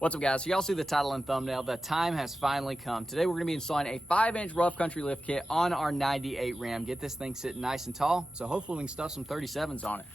What's up, guys? So y'all see the title and thumbnail. The time has finally come. Today we're going to be installing a 5-inch rough country lift kit on our 98 Ram. Get this thing sitting nice and tall, so hopefully we can stuff some 37s on it.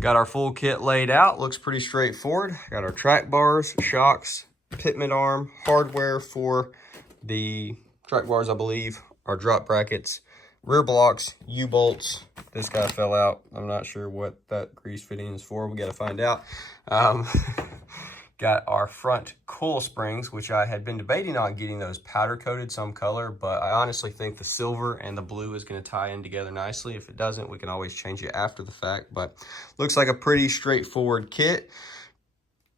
Got our full kit laid out. Looks pretty straightforward. Got our track bars, shocks, Pitman arm, hardware for the track bars, I believe, our drop brackets, rear blocks, U-bolts. This guy fell out. I'm not sure what that grease fitting is for. We got to find out. Got our front coil springs, which I had been debating on getting those powder coated some color, but I honestly think the silver and the blue is going to tie in together nicely. If it doesn't, we can always change it after the fact, but looks like a pretty straightforward kit.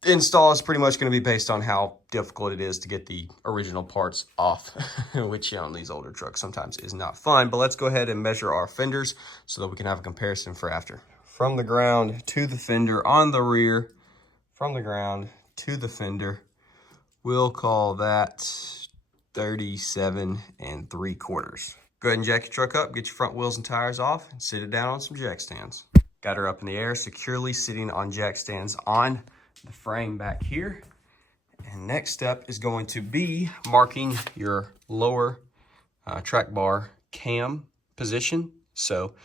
The install is pretty much going to be based on how difficult it is to get the original parts off, which on these older trucks sometimes is not fun. But let's go ahead and measure our fenders so that we can have a comparison for after. From the ground to the fender on the rear, from the ground to the fender, we'll call that 37 3/4. Go ahead and jack your truck up, get your front wheels and tires off, and sit it down on some jack stands. Got her up in the air, securely sitting on jack stands on the frame back here. And next step is going to be marking your lower track bar cam position. So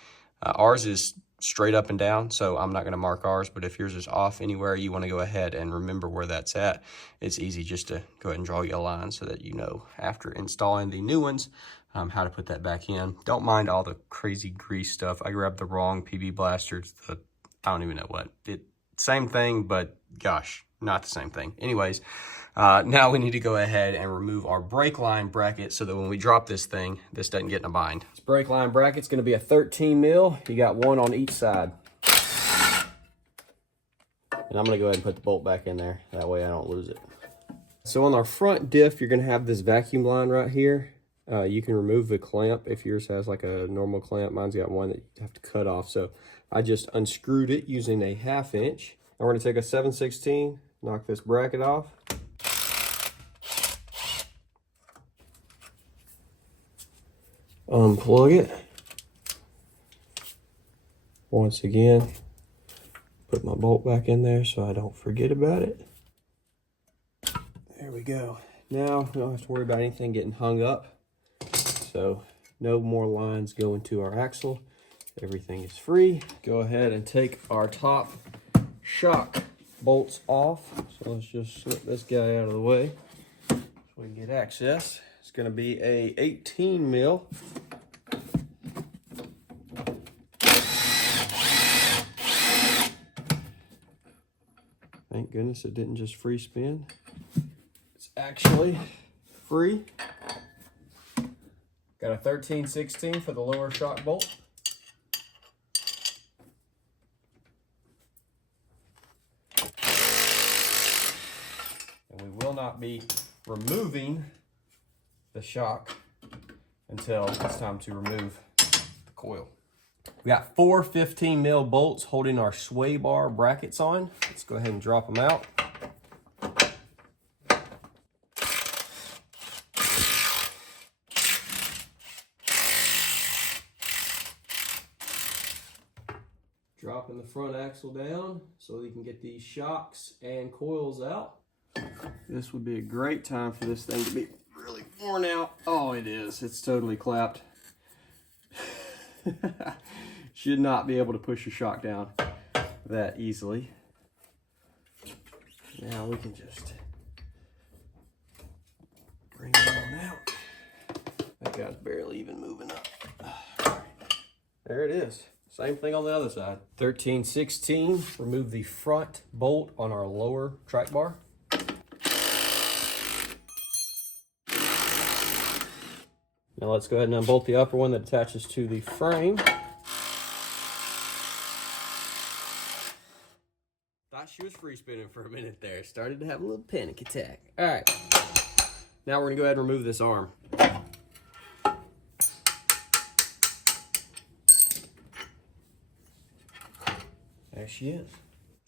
ours is straight up and down, so I'm not going to mark ours, but if yours is off anywhere, you want to go ahead and remember where that's at. It's easy just to go ahead and draw you a line so that you know after installing the new ones how to put that back in. Don't mind all the crazy grease stuff. I grabbed the wrong PB blasters. I don't even know what. Same thing, but gosh, not the same thing. Anyways, now we need to go ahead and remove our brake line bracket so that when we drop this thing, this doesn't get in a bind. This brake line bracket's going to be a 13 mil. You got one on each side. And I'm going to go ahead and put the bolt back in there. That way I don't lose it. So on our front diff, you're going to have this vacuum line right here. You can remove the clamp if yours has like a normal clamp. Mine's got one that you have to cut off. So I just unscrewed it using a 1/2 inch. Now we're going to take a 7/16, knock this bracket off. Unplug it. Once again, put my bolt back in there so I don't forget about it. There we go. Now we don't have to worry about anything getting hung up. So no more lines going to our axle. Everything is free. Go ahead and take our top shock bolts off. So let's just slip this guy out of the way so we can get access. It's going to be a 18 mil. Thank goodness it didn't just free spin. It's actually free. Got a 13/16 for the lower shock bolt. And we will not be removing the shock until it's time to remove the coil. We got 4 15 mil bolts holding our sway bar brackets on. Let's go ahead and drop them out. Dropping the front axle down so you can get these shocks and coils out. This would be a great time for this thing to be really worn out. Oh, it is. It's totally clapped. Should not be able to push your shock down that easily. Now we can just bring it on out. That guy's barely even moving up. There it is. Same thing on the other side. 13/16, remove the front bolt on our lower track bar. Now let's go ahead and unbolt the upper one that attaches to the frame. Thought she was free spinning for a minute there. Started to have a little panic attack. All right. Now we're gonna go ahead and remove this arm. There she is.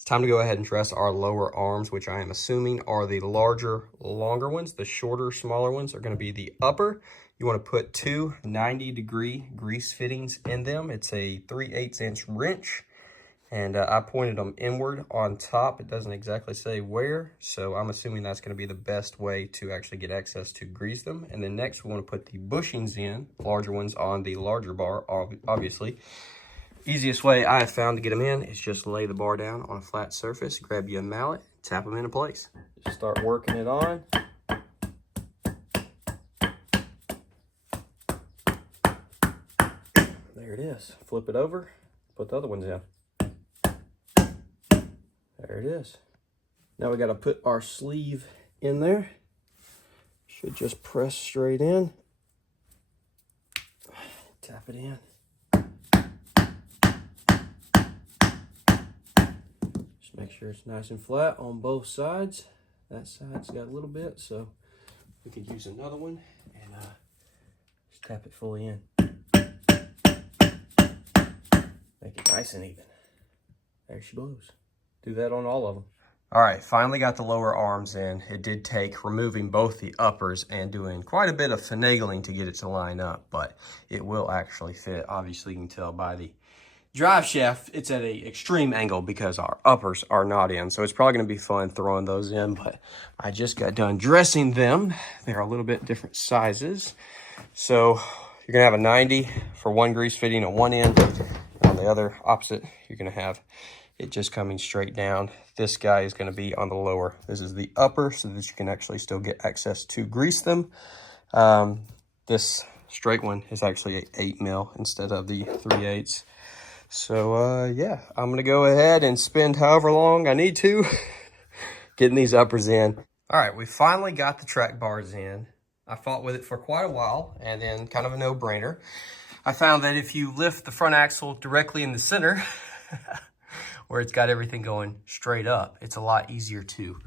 It's time to go ahead and dress our lower arms, which I am assuming are the larger, longer ones. The shorter, smaller ones are going to be the upper. You want to put two 90-degree grease fittings in them. It's a 3/8" wrench, and I pointed them inward on top. It doesn't exactly say where, so I'm assuming that's going to be the best way to actually get access to grease them. And then next, we want to put the bushings in, larger ones on the larger bar, obviously. Easiest way I have found to get them in is just lay the bar down on a flat surface, grab you a mallet, tap them into place. Just start working it on. There it is. Flip it over, put the other ones in. There it is. Now we got to put our sleeve in there. Should just press straight in. Tap it in. Just make sure it's nice and flat on both sides. That side's got a little bit, so we could use another one and just tap it fully in. Make it nice and even. There she blows. Do that on all of them. All right, finally got the lower arms in. It did take removing both the uppers and doing quite a bit of finagling to get it to line up, but it will actually fit. Obviously, you can tell by the drive shaft, it's at an extreme angle because our uppers are not in. So it's probably gonna be fun throwing those in, but I just got done dressing them. They're a little bit different sizes. So you're gonna have a 90 for one grease fitting on one end. On the other opposite, you're gonna have it just coming straight down. This guy is going to be on the lower. This is the upper so that you can actually still get access to grease them. This straight one is actually an 8mm instead of the 3/8. So yeah, I'm going to go ahead and spend however long I need to getting these uppers in. All right, we finally got the track bars in. I fought with it for quite a while, and then kind of a no-brainer. I found that if you lift the front axle directly in the center, where it's got everything going straight up, it's a lot easier to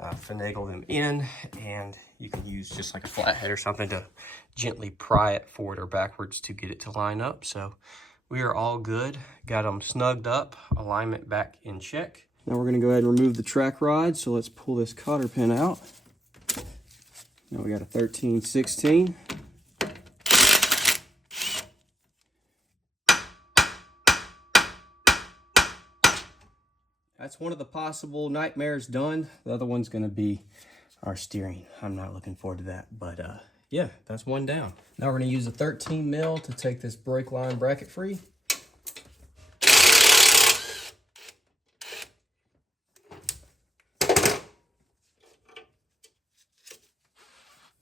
finagle them in, and you can use just like a flathead or something to gently pry it forward or backwards to get it to line up. So we are all good. Got them snugged up, alignment back in check. Now we're gonna go ahead and remove the track rod. So let's pull this cotter pin out. Now we got a 13/16. That's one of the possible nightmares done. The other one's gonna be our steering. I'm not looking forward to that, but yeah, that's one down. Now we're gonna use a 13mm to take this brake line bracket free.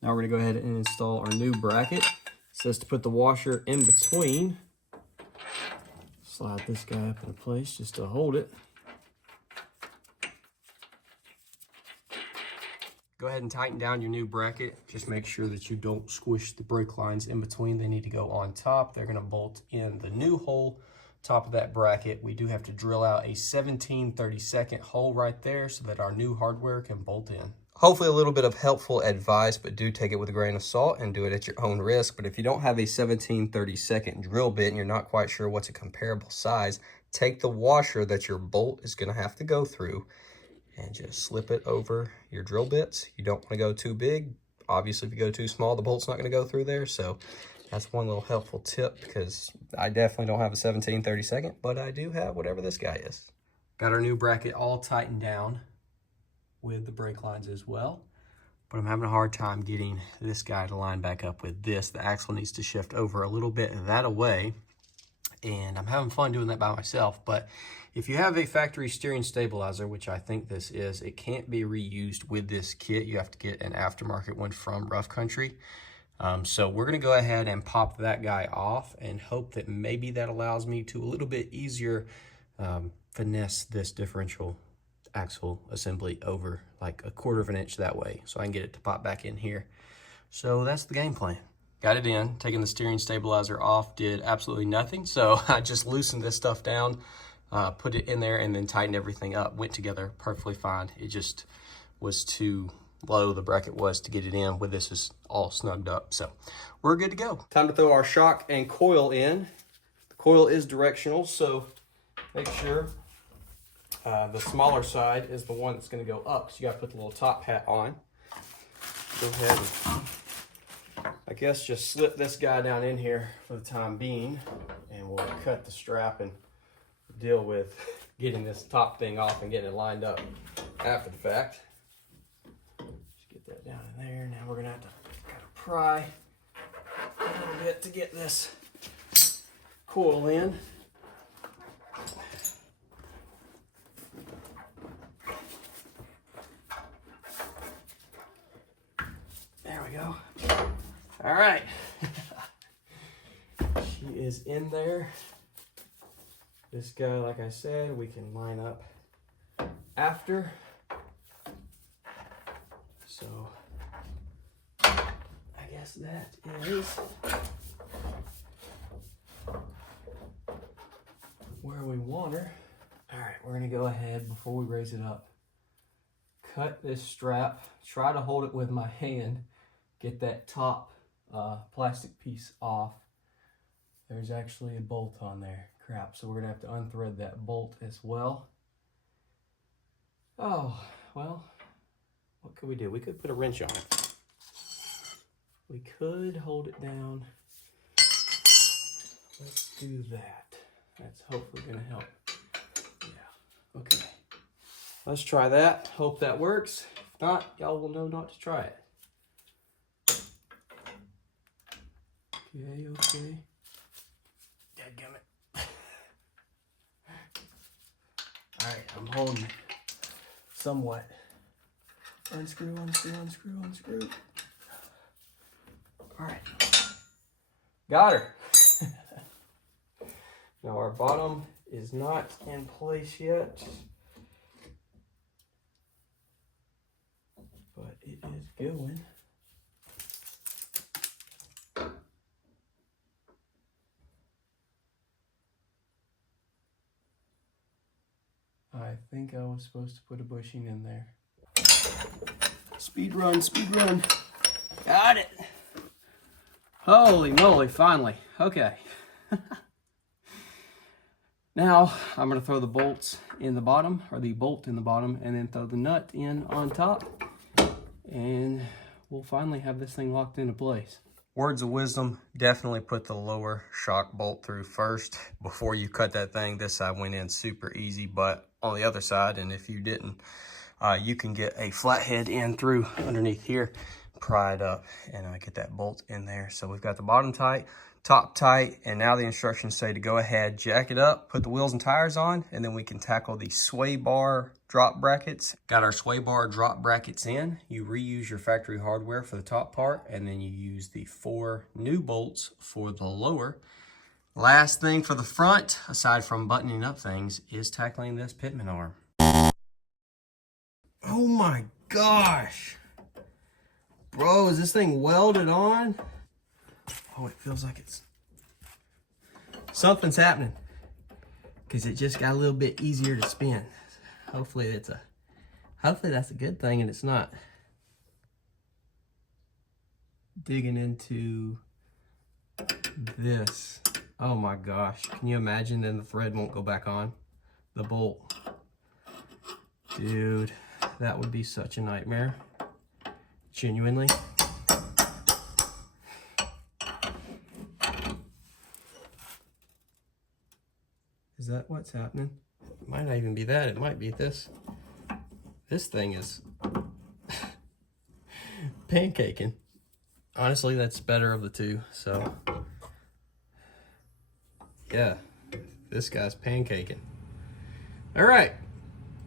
Now we're gonna go ahead and install our new bracket. It says to put the washer in between. Slide this guy up into place just to hold it. Go ahead and tighten down your new bracket. Just make sure that you don't squish the brake lines in between. They need to go on top. They're gonna bolt in the new hole, top of that bracket. We do have to drill out a 17/32 hole right there so that our new hardware can bolt in. Hopefully a little bit of helpful advice, but do take it with a grain of salt and do it at your own risk. But if you don't have a 17/32 drill bit and you're not quite sure what's a comparable size, take the washer that your bolt is gonna have to go through and just slip it over your drill bits. You don't want to go too big. Obviously, if you go too small, the bolt's not going to go through there. So that's one little helpful tip, because I definitely don't have a 17/32, but I do have whatever this guy is. Got our new bracket all tightened down with the brake lines as well, but I'm having a hard time getting this guy to line back up with this. The axle needs to shift over a little bit that away, and I'm having fun doing that by myself. But if you have a factory steering stabilizer, which I think this is, it can't be reused with this kit. You have to get an aftermarket one from Rough Country. So we're gonna go ahead and pop that guy off and hope that maybe that allows me to a little bit easier finesse this differential axle assembly over like 1/4 of an inch that way, so I can get it to pop back in here. So that's the game plan. Got it in, taking the steering stabilizer off did absolutely nothing. So I just loosened this stuff down, put it in there, and then tightened everything up. Went together perfectly fine. It just was too low, the bracket was, to get it in. With this is all snugged up. So we're good to go. Time to throw our shock and coil in. The coil is directional, so make sure the smaller side is the one that's gonna go up. So you gotta put the little top hat on. Go ahead and I guess just slip this guy down in here for the time being, and we'll cut the strap and deal with getting this top thing off and getting it lined up after the fact. Just get that down in there. Now we're gonna have to kind of pry a little bit to get this coil in. There we go. All right. She is in there. This guy, like I said, we can line up after. So I guess that is where we want her. All right, we're gonna go ahead before we raise it up. Cut this strap, try to hold it with my hand, get that top plastic piece off. There's actually a bolt on there. Crap, so we're gonna have to unthread that bolt as well. Oh, well, what could we do? We could put a wrench on it. We could hold it down. Let's do that. That's hopefully gonna help. Yeah, okay. Let's try that. Hope that works. If not, y'all will know not to try it. Okay, okay. Dadgummit. Alright, I'm holding somewhat. Unscrew, unscrew, unscrew, unscrew. Alright. Got her. Now our bottom is not in place yet, but it is going. I think I was supposed to put a bushing in there. Speed run, speed run. Got it. Holy moly, finally. Okay. Now I'm going to throw the bolts in the bottom, or the bolt in the bottom, and then throw the nut in on top. And we'll finally have this thing locked into place. Words of wisdom, definitely put the lower shock bolt through first before you cut that thing. This side went in super easy, but on the other side, and if you didn't, you can get a flathead in through underneath here, pry it up, and get that bolt in there. So we've got the bottom tight, top tight, and now the instructions say to go ahead, jack it up, put the wheels and tires on, and then we can tackle the sway bar drop brackets. Got our sway bar drop brackets in. You reuse your factory hardware for the top part, and then you use the 4 new bolts for the lower. Last thing for the front, aside from buttoning up things, is tackling this Pitman arm. Oh my gosh. Bro, is this thing welded on? Oh, it feels like it's... something's happening. Because it just got a little bit easier to spin. Hopefully that's a good thing, and it's not. Digging into this. Oh my gosh. Can you imagine? Then the thread won't go back on the bolt. Dude, that would be such a nightmare. Genuinely. Is that what's happening? It might not even be that. It might be this. This thing is pancaking. Honestly, that's better of the two. So, yeah, this guy's pancaking. All right.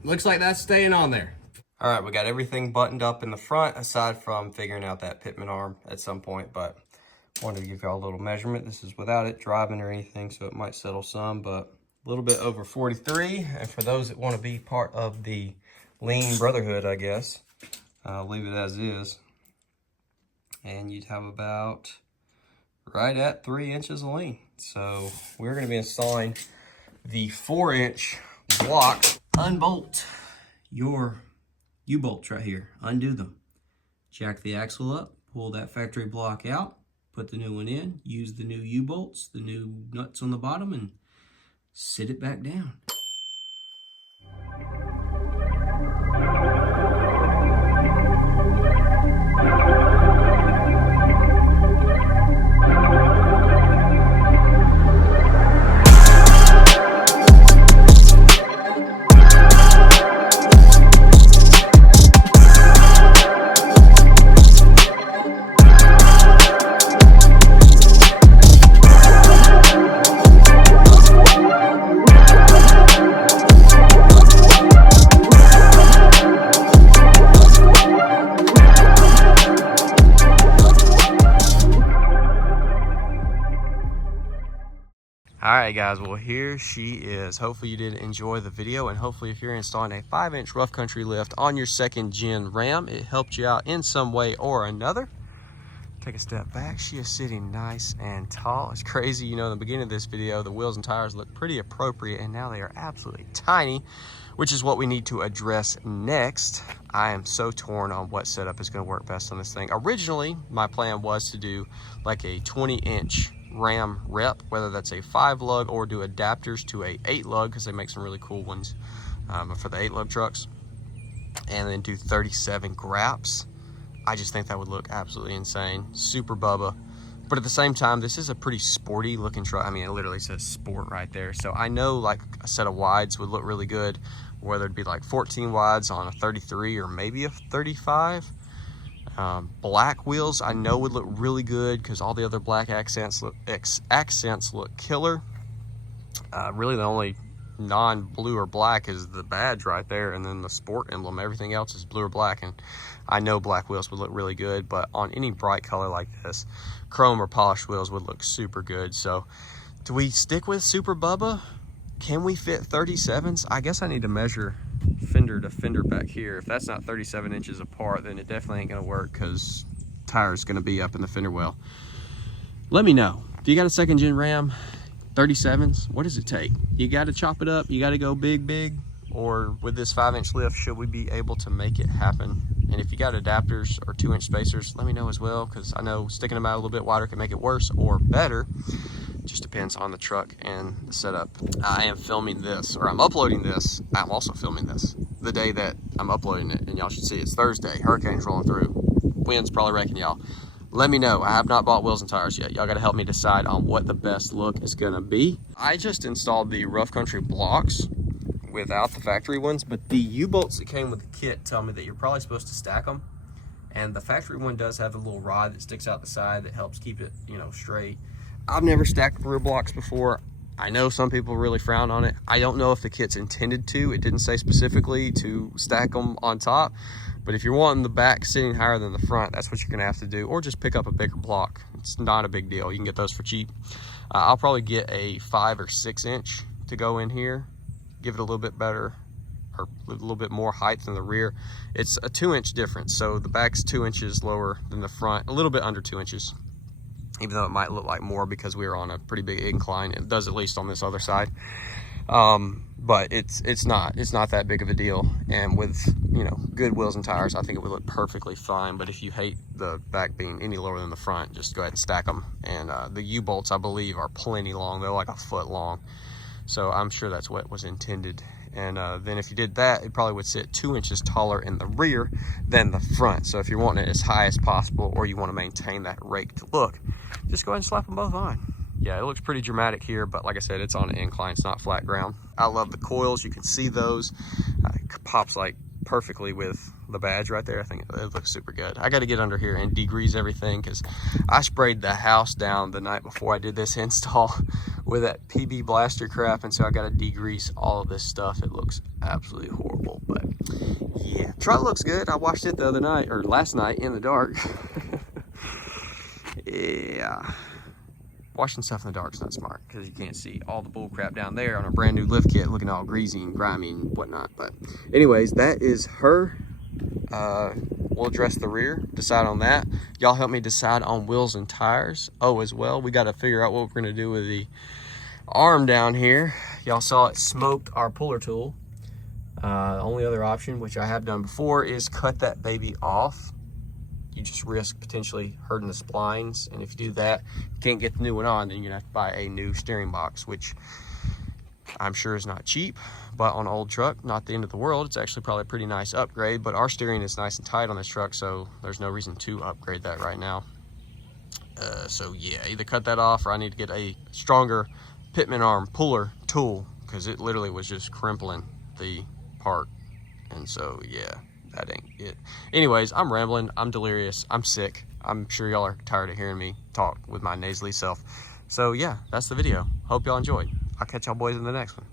Looks like that's staying on there. All right, we got everything buttoned up in the front, aside from figuring out that Pitman arm at some point, but wanted to give y'all a little measurement. This is without it driving or anything, so it might settle some, but a little bit over 43. And for those that want to be part of the lean brotherhood, I guess, leave it as is. And you'd have about right at 3 inches of lean. So we're going to be installing the 4-inch block. Unbolt your U-bolts right here. Undo them. Jack the axle up. Pull that factory block out. Put the new one in. Use the new U-bolts, the new nuts on the bottom, and sit it back down. All right, guys, well, here she is. Hopefully you did enjoy the video, and hopefully if you're installing a 5-inch rough country lift on your 2nd gen Ram, it helped you out in some way or another. Take a step back. She is sitting nice and tall. It's crazy, you know, in the beginning of this video, the wheels and tires look pretty appropriate, and now they are absolutely tiny, which is what we need to address next. I am so torn on what setup is going to work best on this thing. Originally, my plan was to do like a 20-inch Ram rep, whether that's a 5-lug or do adapters to a 8-lug, because they make some really cool ones for the 8-lug trucks, and then do 37 graps. I just think that would look absolutely insane. Super Bubba. But at the same time, this is a pretty sporty looking truck. I mean, it literally says sport right there. So I know like a set of wides would look really good, whether it'd be like 14 wides on a 33 or maybe a 35. Black wheels I know would look really good because all the other black accents look killer. Really the only non-blue or black is the badge right there, and then the sport emblem. Everything else is blue or black, and I know black wheels would look really good, but on any bright color like this, chrome or polished wheels would look super good. So do we stick with Super Bubba? Can we fit 37s? I guess I need to measure fender to fender back here. If that's not 37 inches apart, then it definitely ain't gonna work, because tire is gonna be up in the fender well. Let me know if you got a 2nd gen Ram 37s. What does it take? You got to chop it up, you got to go big, or with this 5-inch lift, should we be able to make it happen? And if you got adapters or 2-inch spacers, let me know as well, because I know sticking them out a little bit wider can make it worse or better. Just depends on the truck and the setup. I am filming this, or I'm uploading this. I'm also filming this the day that I'm uploading it, and y'all should see it's Thursday. Hurricane's rolling through. Wind's probably wrecking y'all. Let me know. I have not bought wheels and tires yet. Y'all got to help me decide on what the best look is going to be. I just installed the rough country blocks without the factory ones, but the U-bolts that came with the kit tell me that you're probably supposed to stack them. And the factory one does have a little rod that sticks out the side that helps keep it, you know, straight. I've never stacked rear blocks before. I know some people really frown on it. I don't know if the kit's intended to. It didn't say specifically to stack them on top. But if you're wanting the back sitting higher than the front, that's what you're gonna have to do, or just pick up a bigger block. It's not a big deal. You can get those for cheap. I'll probably get a 5 or 6 inch to go in here, give it a little bit better, or a little bit more height than the rear. It's a 2-inch difference, so the back's 2 inches lower than the front, a little bit under 2 inches, even though it might look like more because we are on a pretty big incline. It does, at least on this other side. But it's not that big of a deal, and with, you know, good wheels and tires, I think it would look perfectly fine. But if you hate the back being any lower than the front, just go ahead and stack them. And the U-bolts, I believe, are plenty long. They're like a foot long, so I'm sure that's what was intended. And then if you did that, it probably would sit 2 inches taller in the rear than the front. So if you're wanting it as high as possible, or you want to maintain that raked look, just go ahead and slap them both on. Yeah, it looks pretty dramatic here, but like I said, it's on an incline, it's not flat ground. I love the coils. You can see those. It pops like perfectly with the badge right there. I think it looks super good. I got to get under here and degrease everything, because I sprayed the house down the night before I did this install with that PB blaster crap, and so I got to degrease all of this stuff. It looks absolutely horrible, but yeah, truck looks good. I watched it the other night, or last night, in the dark. Yeah. Washing stuff in the dark is not smart, because you can't see all the bull crap down there on a brand new lift kit looking all greasy and grimy and whatnot. But anyways, that is her. We'll address the rear, decide on that. Y'all help me decide on wheels and tires. Oh, as well, we got to figure out what we're going to do with the arm down here. Y'all saw it smoked our puller tool. Only other option, which I have done before, is cut that baby off. You just risk potentially hurting the splines, and if you do that, you can't get the new one on, then you're gonna have to buy a new steering box, which I'm sure is not cheap, but on an old truck, not the end of the world. It's actually probably a pretty nice upgrade, but our steering is nice and tight on this truck, so there's no reason to upgrade that right now. So yeah, either cut that off, or I need to get a stronger Pitman arm puller tool, because it literally was just crimpling the part. And so yeah, that ain't it. Anyways, I'm rambling, I'm delirious, I'm sick. I'm sure y'all are tired of hearing me talk with my nasally self. So yeah, that's the video. Hope y'all enjoyed. I'll catch y'all boys in the next one.